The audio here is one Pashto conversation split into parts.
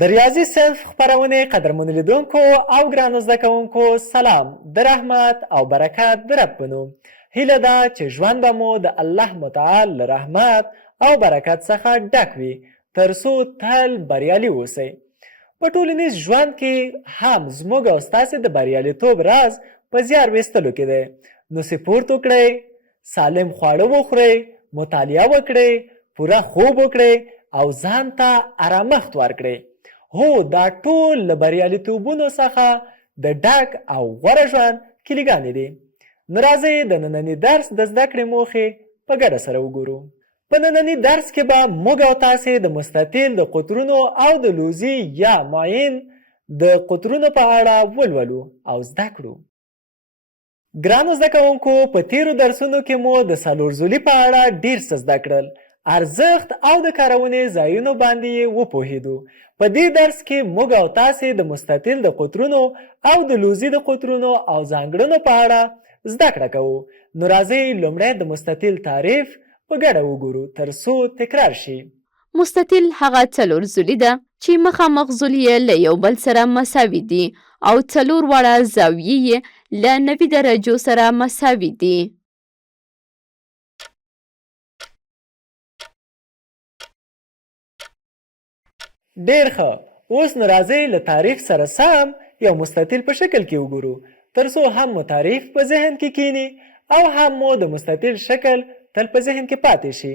د ریاضي صنف خپرونې قدرمنو لیدونکو او ګرانو زده کوونکو سلام. د رحمت او برکت د رب په نوم هیله ده چې ژوند به مو د الله متعال له رحمت او برکت څخه ډک وي تر څو تل بریالي اوسئ. په ټولنیز ژوند کې هم زموږ او ستاسې د بریالیتوب راز په زیار ویستلو کې دی. نو سپورت وکړئ، سالم خواړه وخورئ، مطالعه وکړئ، پوره خوب وکړئ او ځان ته ارامښت ورکړئ. هو، دا ټول له بریالیتوبونو څخه د ډک او غوره ژوند کلیګانې دي. نو راځئ د ننني درس د زده کړې موخې په ګډه سره وګورو. په ننني درس کې به موږ او تاسې د مستطیل د قطرونو او د لوزي یا معین د قطرونو په اړه ولولو او زده کړو. ګرانو زده کوونکو، په تیرو درسونو کې مو د څلورزولي په اړه ډیر څه زده کړل. ارزښت او د کارونې ځایونو باندې یې وپوهېدو. په دې درس کې موږ او تاسې د مستطیل د قطرونو او د لوزي د قطرونو او ځانګړنو په اړه زده کړه کوو. نو راځئ لومړی د مستطیل تعریف په ګډه وګورو تر څو تکرار شي. مستطیل هغه څلورزولي ده چې مخامخ زولي یې له یو بل سره مساوي دي او څلور واړه زاویې یې له 90 درجو سره مساوي دي. ډیر ښه. اوس نو راځئ له تعریف سره سم یو مستطیل په شکل کې وګورو تر څو هم مو تعریف په ذهن کې کینی او هم مو د مستطیل شکل تل په ذهن کې پاتې شي.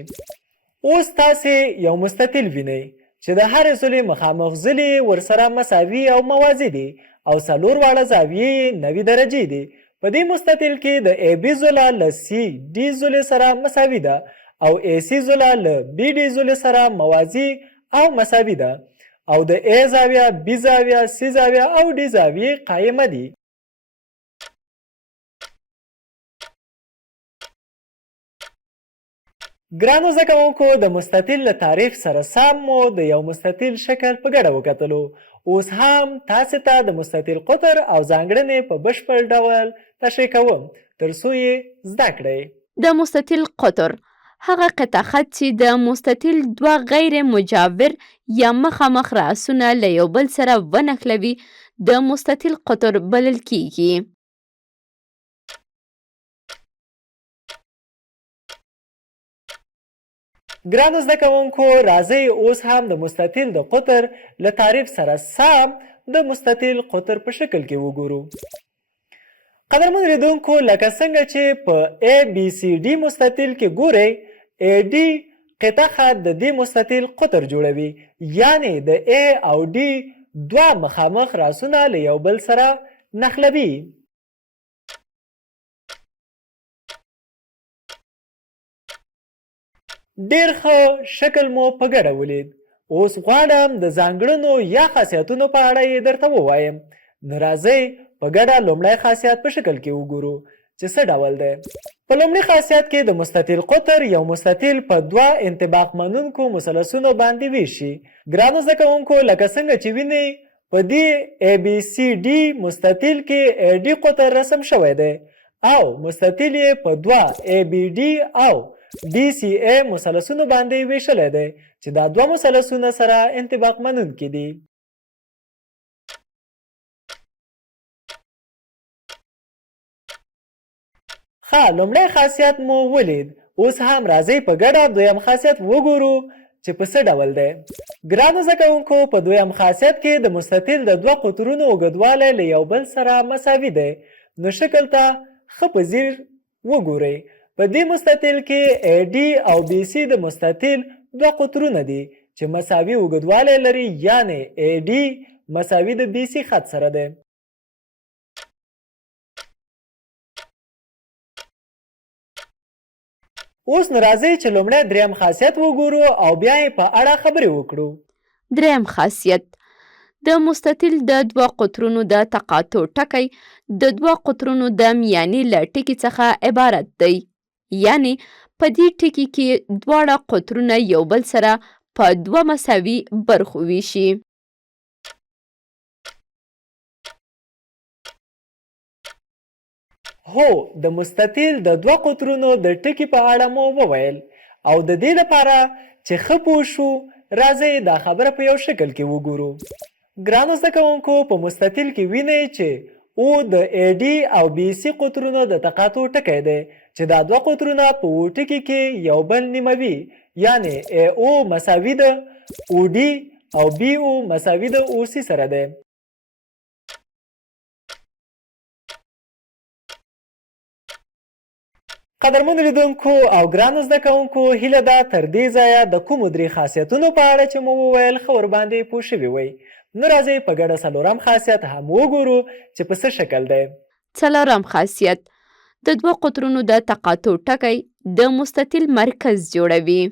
اوس تاسې یو مستطیل وینئ چې د هرې زولې مخامخ زولې ورسره مساوي او موازي دي او څلور واړه زاویې 90 درجې دي. په دې مستطیل کې د ای بي زوله له سی ډي زولې سره مساوي ده او ای سی زوله له بي ډي زولې سره موازي او مساوي ده او د ای زاویه، بي زاویه، سی زاویه او ډي زاویې قایمه دي. ګرانو زده کوونکو، د مستطیل له تعریف سره سم مو د یو مستطیل شکل په ګډه وکتلو. اوس هم تاسې ته د مستطیل قطر او ځانګړنې په بشپړ ډول تشریح کوم تر څو یې زده کړئ. د مستطیل قطر هغه قطع خط چې د مستطیل دوه غیر مجاور یا مخامخ رأسونه له یو بل سره ونښلوي د مستطیل قطر بلل کیږي. ګرانو زده کوونکو، راځئ اوس هم د مستطیل د قطر له تعریف سره سم د مستطیل قطر په شکل کې وګورو. قدرمنو لیدونکو، لکه څنګه چې په ای بي سی ډي مستطیل کې ګورئ، ای ډي قطع خط د دې مستطیل قطر جوړوي، یعنی د ای او ډي دوه مخامخ راسونه له یو بل سره نښلوي. ډیر ښه، شکل مو په ګډه ولید. اوس غواړم د ځانګړنو یا خاصیتونو په اړه یې درته ووایم. نو راځئ په ګډه لومړی خاصیت په شکل کې وګورو چې څه ډول دی. په لومړي خاصیت کې د مستطیل قطر یو مستطیل په دوه انطباق منونکو مثلثونو باندې ویشي. ګرانو زده کوونکو، لکه څنګه چې وینئ په دې ای بي سی ډي مستطیل کې ای ډي قطر رسم شوی دی او مستطیل یې په دوه ای بي ډي او ډي سی ای مثلثونو باندې ویشلی دی چې دا دوه مثلثونه سره انطباق منونکي دي. ښه، لومړی خاصیت مو ولید. اوس هم راځئ په ګډه دویم خاصیت وګورو چې په څه ډول دی. ګرانو زده کوونکو، په دویم خاصیت کې د مستطیل د دوه قطرونو اوږدوالی له یو بل سره مساوي دی. نو شکل ته ښه په ځیر وګورئ. په دې مستطیل کې ای ډي او بي سی د مستطیل دوه قطرونه دي چې مساوي اوږدوالی لري، یعنی ای ډي مساوي د بي سی خط سره دی. اوس نو راځئ چې لومړی دریم خاصیت وګورو او بیا یې په اړه خبرې وکړو. دریم خاصیت د مستطیل د دوه قطرونو د تقاطع ټکی د دوه قطرونو د میانې له ټکي څخه عبارت دی. یعنی په دې ټکي کې دواړه قطرونه یو بل سره په دوه مساوي برخو ویشي. هو، د مستطیل د دوه قطرونو د ټکي په اړه مو وویل او د دې لپاره چې ښه پوه شو راځئ دا خبره په یو شکل کې وګورو. ګرانو زده کوونکو په مستطیل کې وینئ چې او د ای ډي او بي سي قطرونو د تقاطع ټکی دی چې دا دوه قطرونه په او ټکي کې یو بل نیموي، یعنی ای او مساوي ده او ډي او بي او مساوي ده او سي سره دی. قدرمنو لیدونکو او ګرانو زده کوونکو، هیله ده تر دې ځایه د کومو درې خاصیتونو په اړه چې مو وویل ښه ورباندې پوه شوي وئ. نو راځئ په ګډه څلورم خاصیت هم وګورو چې په څه شکل دی. څلورم خاصیت د دوه قطرونو د تقاطع ټکی د مستطیل مرکز جوړوي.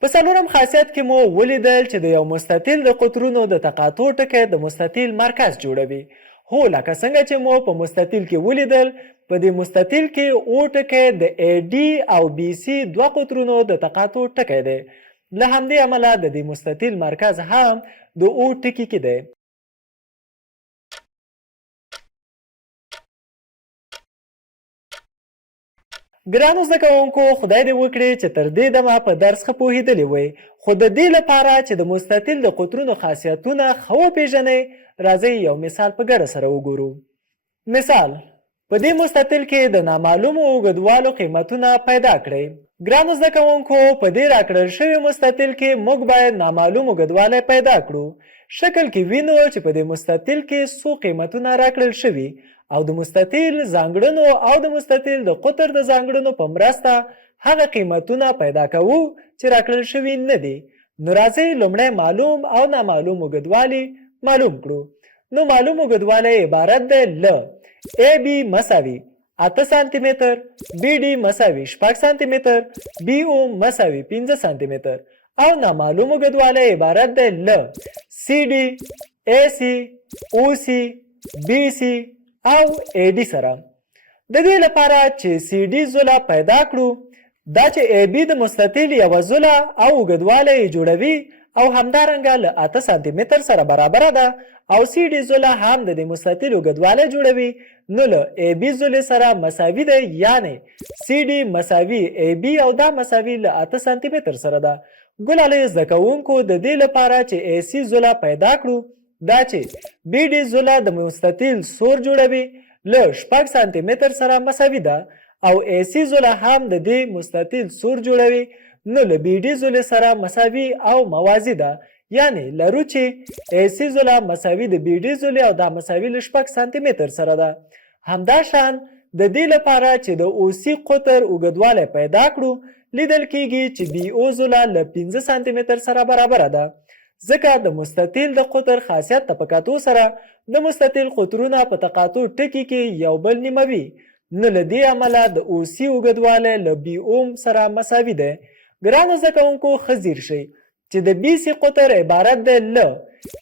په څلورم خاصیت کې مو ولیدل چې د یو مستطیل د قطرونو د تقاطع ټکی د مستطیل مرکز جوړوي. هو لکه څنګه چې مو په مستطیل کې ولیدل، په دې مستطیل کې او ټکی د ای ډي او بي سي دوه قطرونو د تقاطع ټکی دی. له همدې امله د دې مستطیل مرکز هم د او ټکي کې دی. ګرانو زده کوونکو، خدای دې وکړي چې تر دې دمه په درس ښه پوهېدلي وئ، خو د دې لپاره چې د مستطیل د قطرونو خاصیتونه ښه وپېژنئ، راځئ یو مثال په ګډه سره وګورو. مثال: په دې مستطیل کې د نامعلومو اوږدوالو قیمتونه پیدا کړئ. ګرانو زده کوونکو، په دې راکړل شوي مستطیل کې موږ باید نامعلوم اوږدوالی پیدا کړو. شکل کې وینو چې په دې مستطیل کې څو قیمتونه راکړل شوي او د مستطیل ځانګړنو او د مستطیل د قطر د ځانګړنو په مرسته هغه قیمتونه پیدا کوو چې راکړل شوي نه دي. نو راځئ لومړی معلوم او نامعلوم اوږدوالی معلوم کړو. نو معلوم اوږدوالی عبارت دی له ای بي مساوي 8 سانتي متر، بي ډي مساوي 6 سانتي متر، بي او مساوي 15 سانتي متر او نامعلوم اوږدوالی عبارت دی له سی ډي، ای سي، او سي، بي سي او ای ډي سره. د دې لپاره چې سی ډي زوله پیدا کړو، دا چې ای بي د مستطیل یوه زوله او اوږدوالی یې جوړوي او همدارنګه له 8 سانتي متر سره برابره ده او سی ډي زوله هم د دې مستطیل اوږدوالی جوړوي، نو له ای بي زولې سره مساوي ده، یعنی سی ډي مساوي ای بي او دا مساوي له 8 سانتي متر سره ده. ګلالۍ زده کوونکو، د دې لپاره چې ای سی زوله پیدا کړو، دا چې بي ډي زوله د مستطیل سور جوړوي له 6 سانتي متر سره مساوي ده او ای سی زوله هم د دې مستطیل سور جوړوي، نو له بي ډي زولې سره مساوي او موازي ده، یعنی لرو چې ای سی زوله مساوي د بي ډي زولې او دا مساوي له 6 سانتي متر سره ده. همداشان د دې لپاره چې د او سی قطر اوږدوالی پیدا کړو، لیدل کیږي چې بي او زوله له 15 سانتي متر سره برابره ده. ځکه د مستطیل د قطر خاصیت ته په کتو سره د مستطیل قطرونه په تقاطع ټکي کې یو بل نیموي، نو له دې امله د او سی اوږدوالی له بي او سره مساوي دی. ګرانو زده کوونکو، ښه ځیر شئ چې د بي سي قطر عبارت دی له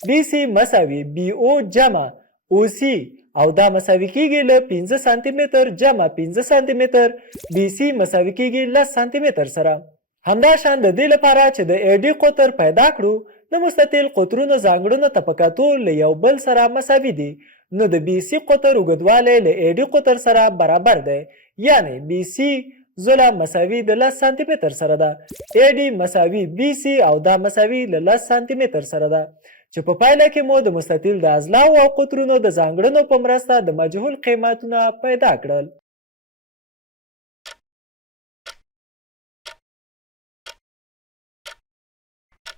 بي سي مساوي بي او جمع او سی او دا مساوي کیږي له 15 سانتي متر جمع 15 سانتي متر، بي سي مساوي کیږي 10 سانتي متر سره. همداشان د دې لپاره چې د ای ډي قطر پیدا کړو، د مستطیل قطرونو ځانګړنو ته په کتو له یو بل سره مساوي دي، نو د بي سي قطر اوږدوالی له ای ډي قطر سره برابر دی، یعنی بي سي زوله مساوي د 10 سانتي متر سره ده، ای ډي مساوي بي سي او دا مساوي له 10 سانتي متر سره ده، چې په پایله کې مو د مستطیل د اضلاعو او قطرونو د ځانګړنو په مرسته د مجهول قیمتونه پیدا کړل.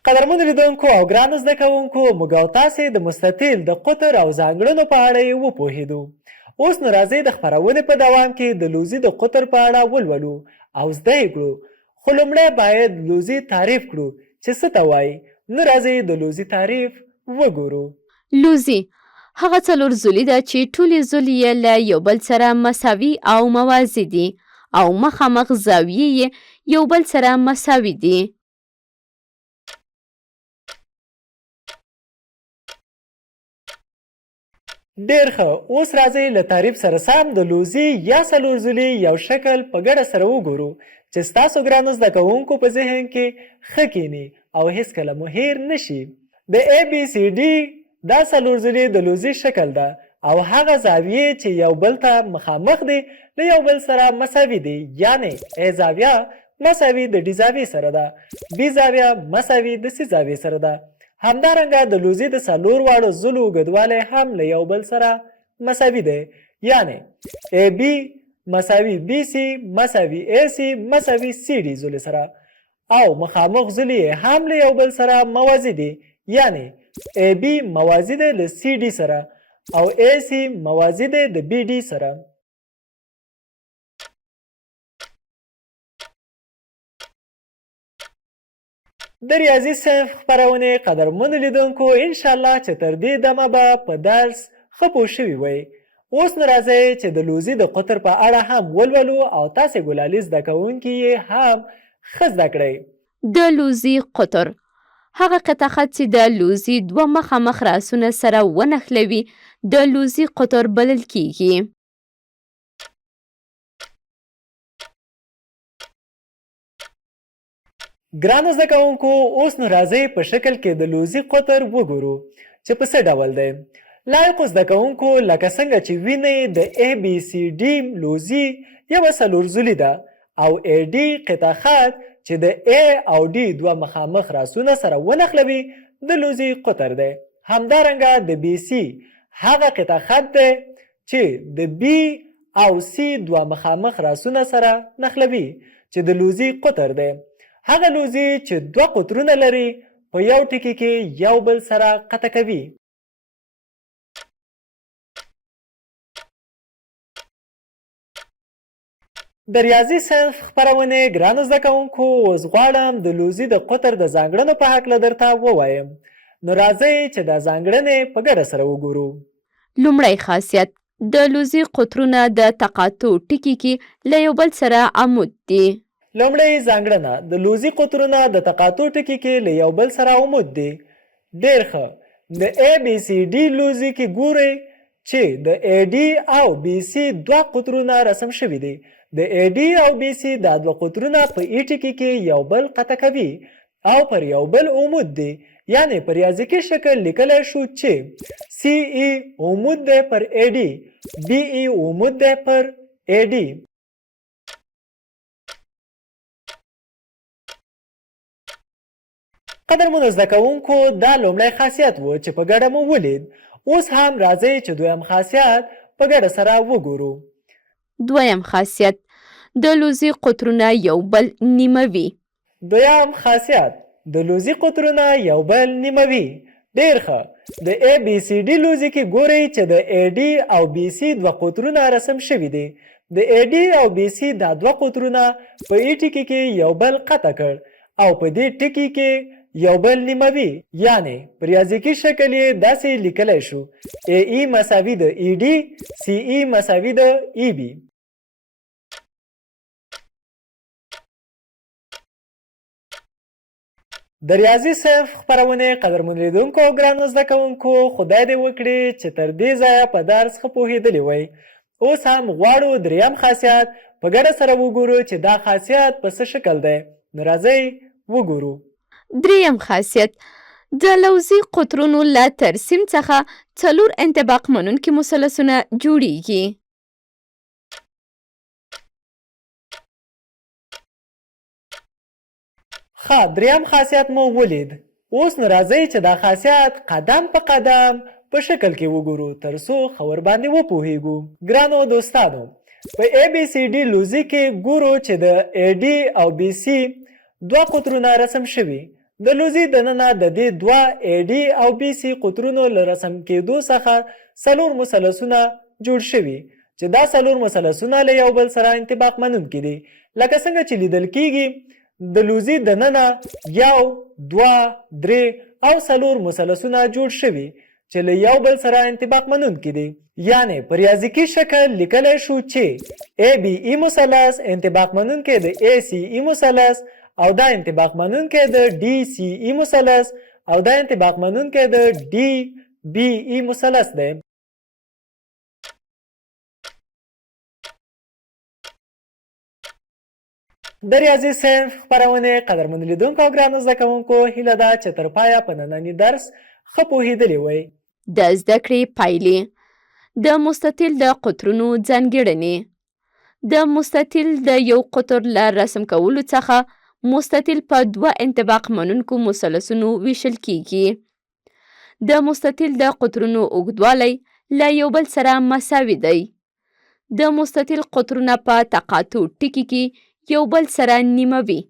قدرمنو لیدونکو او ګرانو زده کوونکو، موږ او تاسې د مستطیل د قطر او ځانګړنو په اړه یې وپوهېدو. اوس نو راځئ د خپرونې په دوام کې د لوزي د قطر په اړه ولولو او زده یې کړو، خو لومړی باید لوزي تعریف کړو چې څه ته وایي. نو راځئ د لوزي تعریف وګورو. لوزي هغه څلور زولي ده چې ټولې زولي یې له یو بل سره مساوي او موازي دي او مخامخ زاویې یې یو بل سره مساوي دي. ډېر ښه، اوس راځئ له تعریف سره سم د لوزي یا څلور زولي یو شکل په ګډه سره وګورو چې ستاسو ګرانو زده کوونکو په ذهن کې ښه کیني او هیڅکله مو هیر نشي. د ای بي سی ډي دا څلور زولي د لوزي شکل ده او هغه زاویې چې یو بل ته مخامخ دي له یو بل سره مساوي دي، یعنی ای زاویه مساوي د ډي زاویې سره ده. بي زاویه مساوي د سي زاویې سره ده. همدارنګه د لوزي د څلور واړو زلو اوږدوالی هم له یو بل سره مساوي دی. یعنې AB مساوي BC مساوي AC مساوي CD زلو سره، او مخامخ زلو یې هم له یو بل سره موازي دي. یعنې AB موازي دی له CD سره او AC موازي دی د BD سره. د ریاضي صنف خپرونې قدرمنو لیدونکو انشاءالله چې تر دې دمه به په درس ښه پوه شوي وئ. اوس نو راځئ چې د لوزي د قطر په اړه هم ولولو او تاسې ګلالي زده کوونکي یې هم ښه زده کړئ. د لوزي قطر هغه قطع خط چې د لوزي دوه مخامخ راسونه سره ونښلوي د لوزي قطر بلل کیږي. ګرانو زده کوونکو اوس نو راځئ په شکل کې د لوزي قطر وګورو چې په څه ډول دی. لایقو زده کوونکو لکه څنګه چې وینئ د ABCD لوزي یوه څلورزولي ده او AD قطع خط چې د A او D دوه مخامخ راسونه سره ونښلوي د لوزي قطر دی. همدارنګه د BC هغه قطع خط دی چې د B او C دوه مخامخ راسونه سره نښلوي چې د لوزي قطر دی. هغه لوزي چې دوه قطرونه لري په یو ټکي کې یو بل سره قطع کوي. د ریاضي صنف خپرونې ګرانو زده کوونکو اوس غواړم د لوزي د قطر د ځانګړنو په هکله درته ووایم. نو راځئ چې دا ځانګړنې په ګډه سره وګورو. لومړی خاصیت د لوزي قطرونه د تقاطع ټکي کې له یو بل سره عمود دي. لومړی ځانګړنه د لوزي قطرونه د تقاطع ټکي کې له یو بل سره عمود دي. ډېر ښه. د ABCD لوزي کې ګورئ چې د AD او BC دوه قطرونه رسم شوي دي. د AD او BC دا دوه قطرونه په ای ټکي کې یو بل قطع کوي او پر یو بل عمود دي. یعنې په ریاضیکي شکل لیکلی شو چې CE عمود دی پر AD، BE عمود دی پر AD. قدرمنو زده کوونکو دا لومړی خاصیت و چې په ګډه مو ولید. اوس هم راځئ چې دویم خاصیت په ګډه سره وګورو. دویم خاصیت د لوزي قطرونه یو بل نیموي. دویم خاصیت د لوزي قطرونه یو بل نیموي. ډېر ښه. د ABCD لوزي کې ګورئ چې د AD او BC دوه قطرونه رسم شوي دي. د AD او BC دا دوه قطرونه په ای ټکي کې یو بل قطع کړ او په دې ټکي کې یو بل نیموي. یعنې په ریاضیکي شکل یې داسې لیکلی شو AE مساوي د ED، CE مساوي د EB. د ریاضي صنف خپرونې قدرمنو لیدونکو او ګرانو زده کوونکو خدای دې وکړي چې تر دې ځایه په درس ښه پوهېدلي وئ. اوس هم غواړو دریم خاصیت په ګډه سره وګورو چې دا خاصیت په څه شکل دی. نو راځئ وګورو. دریم خاصیت د لوزي قطرونو له ترسیم څخه څلور انطباق منونکي مثلثونه جوړیږي. ښه، دریم خاصیت مو ولید. اوس نو راځئ چې دا خاصیت قدم په قدم په شکل کې وګورو تر څو ښه ورباندې وپوهیږو. ګرانو دوستانو په ABCD لوزي کې ګورو چې د AD او BC دوه قطرونه رسم شوي. د لوزي دننه د دې دوه AD او BC قطرونو له رسم کېدو څخه څلور مثلثونه جوړ شوي چې دا څلور مثلثونه له یو بل سره انطباق منونکي دي. لکه څنګه چې لیدل کېږي د لوزي دننه یو، دوه، درې او څلور مثلثونه جوړ شوي چې له یو بل سره انطباق منونکي دي. یعنې په ریاضیکي شکل لیکلی شو چې ABE مثلث انطباق منونکی د ACE مثلث او دا انطباق منونکی د DCE مثلث او دا انطباق منونکی د DBE مثلث دی. د ریاضي صنف خپرونې قدرمنو لیدونکو او ګرانو زده کوونکو هیله ده چې تر پایه په ننني درس ښه پوهېدلي وئ. د زده کړې پایلې: د مستطیل د قطرونو ځانګړنې: د مستطیل د یو قطر له رسم کولو څخه مستطیل په 2 انطباق منونکو مثلثونو ویشل کیږي. د مستطیل د قطرونو اوږدوالی له یو بل سره مساوي دی. د مستطیل قطرونه په تقاطع ټکي کې یو بل سره نیمه وي.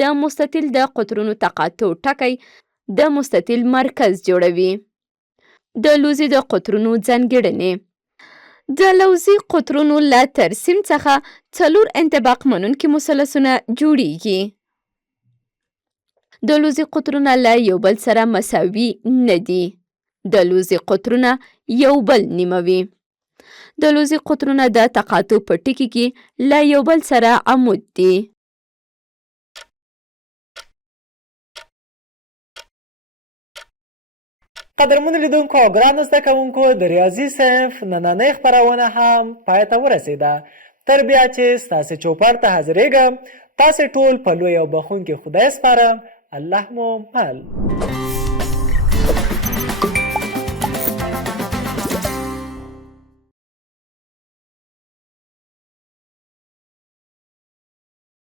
د مستطیل د قطرونو تقاطع ټکی د مستطیل مرکز جوړوي. د لوزي د قطرونو ځانګړنې: د لوزي قطرونو له ترسیم څخه 4 انطباق منونکي مثلثونه جوړیږي. د لوزي قطرونه له یو بل سره مساوي نه دي. د لوزي قطرونه یو بل نیموي. د لوزي قطرونه د تقاطع په ټکي کې له یو بل سره عمود دي. قدرمنو لیدونکو او ګرانو زده کوونکو، د ریاضي صنف نننۍ خپرونه هم پای ته ورسېده. تر بیا چې ستاسې چوپړ ته حاضرېږم، تاسې ټول په لوی او بخښونکي خدای سپارم. الله مو مل.